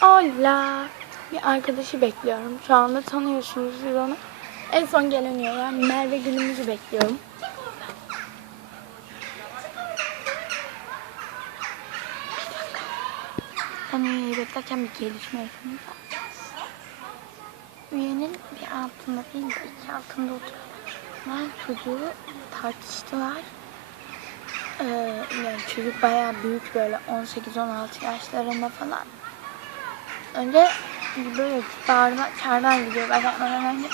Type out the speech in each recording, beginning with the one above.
Hola. Bir arkadaşı bekliyorum. Şu anda tanıyorsunuz siz onu. En son gelen yani Merve Gülümüzü bekliyorum. Üyeyi beklerken bir gelişme yaşandı. Üyenin bir altında değil de iki altında oturuyorlar. Çocuğu tartıştılar. Ee, yani çocuk bayağı büyük böyle 18-16 yaşlarında falan. Önce böyle bağırma çağırma gidiyor başlatmadan önce.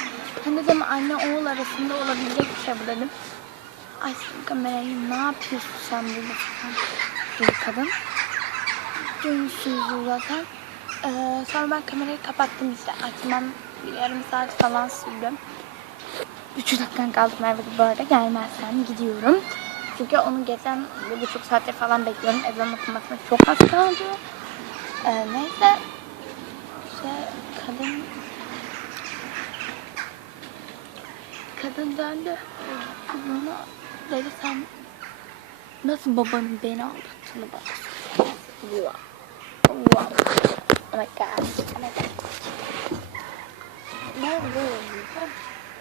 Ben dedim anne oğul arasında olabilecek bir şey bu dedim. Açtım kamerayı ne yapıyorsun sen burada falan dedi kadın. Duymuşsunuzdur zaten. Ee, sonra ben kamerayı kapattım işte açmam bir yarım saat falan sürdüm. Üç dakikan kaldı Merve bu arada gelmezsen gidiyorum. Çünkü onu geçen bir buçuk saattir falan bekliyorum. Ezan okunmasına çok az kaldı. Ee, neyse. İşte kadın kadın döndü. Bana dedi sen nasıl babanın beni aldattığını bana. Wow. Wow. Oh my god. Oh my god. Ne oluyor?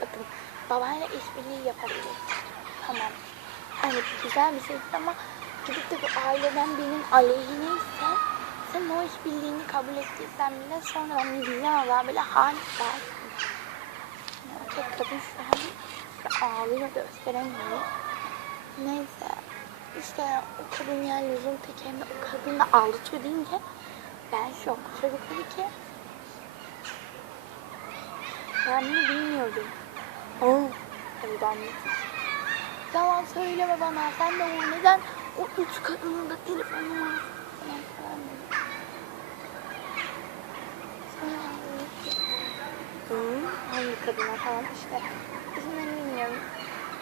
Bakın babayla işbirliği yapabilir. Tamam. Hani güzel bir şey ama gidip de bu aileden birinin aleyhine ise sen o işbirliğini kabul ettiysen bile sonra hani vicdan Allah böyle hal. Yani tek kadın şu an ağlıyor gösteremiyor. Neyse işte o kadın yüzün tekerinde o kadın da ağlatıyor deyince ben şok. Çocuk dedi ki ben bunu bilmiyordum. Oo, tabii ben de Yalan söyleme bana. Sen de o neden o üç kadının da telefonu var. Falan falan dedi. Sonra Hı, hangi kadına falan işte. İsimlerini bilmiyorum.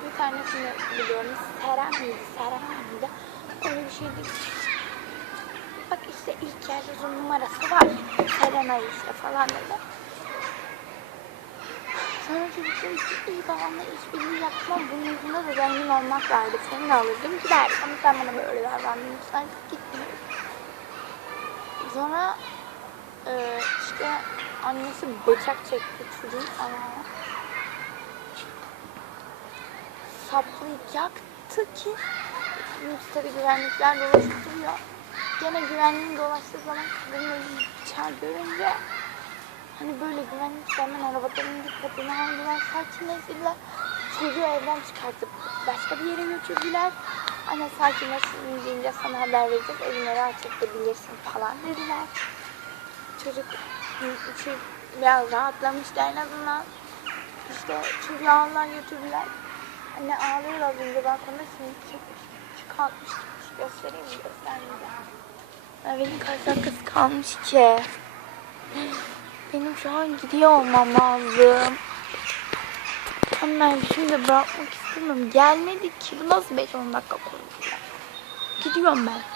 Bir tanesini biliyorum. Seren miydi? Seren miydi? Öyle bir şeydi. Bak işte ilk yer uzun numarası var. Serenay işte falan dedi. Sonra çocuk dedi ki iyi babamla işbirliği yapmam. Bunun yüzünde de zengin olmak vardı. Seni alırdım giderdik ama sen bana böyle davrandın. Sen gitmiyoruz. Sonra e, işte annesi bıçak çekti çocuğun ayağına. Saplayacaktı ki tabi güvenlikler dolaştırıyor. Gene güvenliğin dolaştığı zaman kadının elini bıçağı görünce Hani böyle güvenlik hemen arabadan indik kadını aldılar sakinleştirdiler. Çocuğu evden çıkartıp başka bir yere götürdüler. Anne sakinleşsin deyince sana haber vereceğiz evine rahat çekebilirsin falan dediler. Çocuk içi biraz rahatlamıştı en azından. İşte çocuğu aldılar götürdüler. Anne ağlıyor az önce balkonda şimdi çıkmış. Çıkartmış çıkmış göstereyim mi göstermeyeceğim. Ya benim kaç dakikası kalmış ki. Benim şu an gidiyor olmam lazım. Hemen şimdi bırakmak istemiyorum. Gelmedi ki. Bu nasıl 5-10 dakika konuşma? Gidiyorum ben.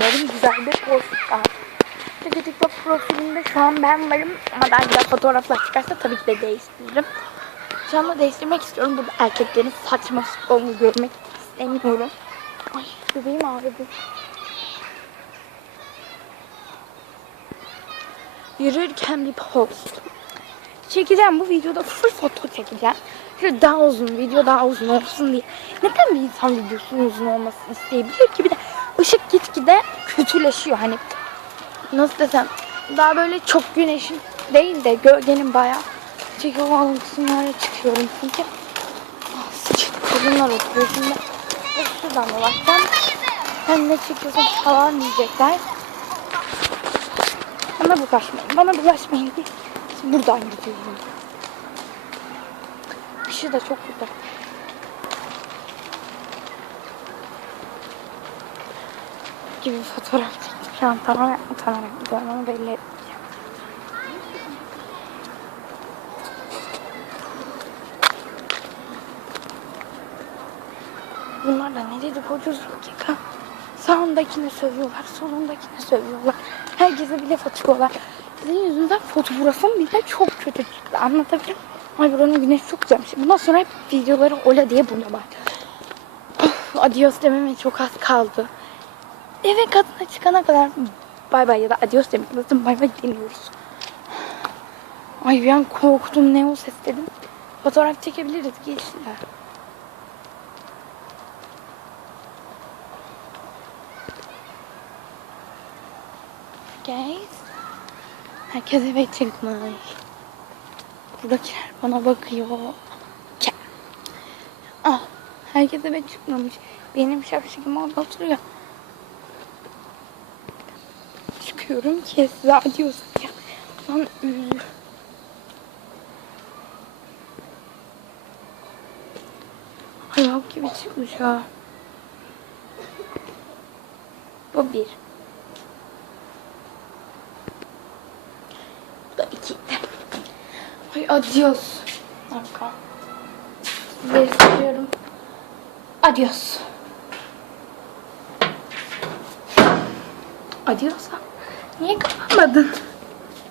Umarım güzel bir post var. Çünkü TikTok profilimde şu an ben varım ama daha güzel fotoğraflar çıkarsa tabii ki de değiştiririm. Şu anda değiştirmek istiyorum. Burada erkeklerin saçma futbolunu görmek istemiyorum. Ay bebeğim ağrıdı. Yürürken bir post. Çekeceğim bu videoda full foto çekeceğim. Şöyle daha uzun, video daha uzun olsun diye. Neden bir insan videosunun uzun olmasını isteyebilir ki? Bir de ışık gitgide kötüleşiyor. Hani nasıl desem daha böyle çok güneşin değil de gölgenin bayağı çekiyor olan kısımlara çıkıyorum çünkü. Ah, sıçık kadınlar oturuyor şimdi. Şuradan dolaşsam sen ne çekiyorsun falan diyecekler. Bana bulaşmayın bana bulaşmayın diye buradan gidiyorum. Işığı da çok burada gibi fotoğraf çektim. Şu an tamamen utanarak gidiyorum ama belli etmeyeceğim. Bunlar da ne dedikoduculuk ya. Sağındakine sövüyorlar, solundakine sövüyorlar. Herkese bir laf atıyorlar. Sizin yüzünüzden fotoğrafım bile çok kötü çıktı. Anlatabiliyor muyum? Ay buranın güneşi çok güzelmiş. Bundan sonra hep videoları ola diye var. Of, adios dememe çok az kaldı. Eve kadına çıkana kadar bay bay ya da adios demek lazım. Bay bay deniyoruz. Ay bir an korktum. Ne o ses dedim. Fotoğraf çekebiliriz. Geçtiler. Guys. Herkes eve çıkmış. Buradakiler bana bakıyor. Ah, herkes eve çıkmamış. Benim şapşikim orada oturuyor. Çıkıyorum ki size adios ya. Lan üzü. Hayal gibi çıkmış ha. Bu bir. Bu da iki. Ay adios. Dakika. Sizleri seviyorum. Adios. Adios. Niye kapamadın?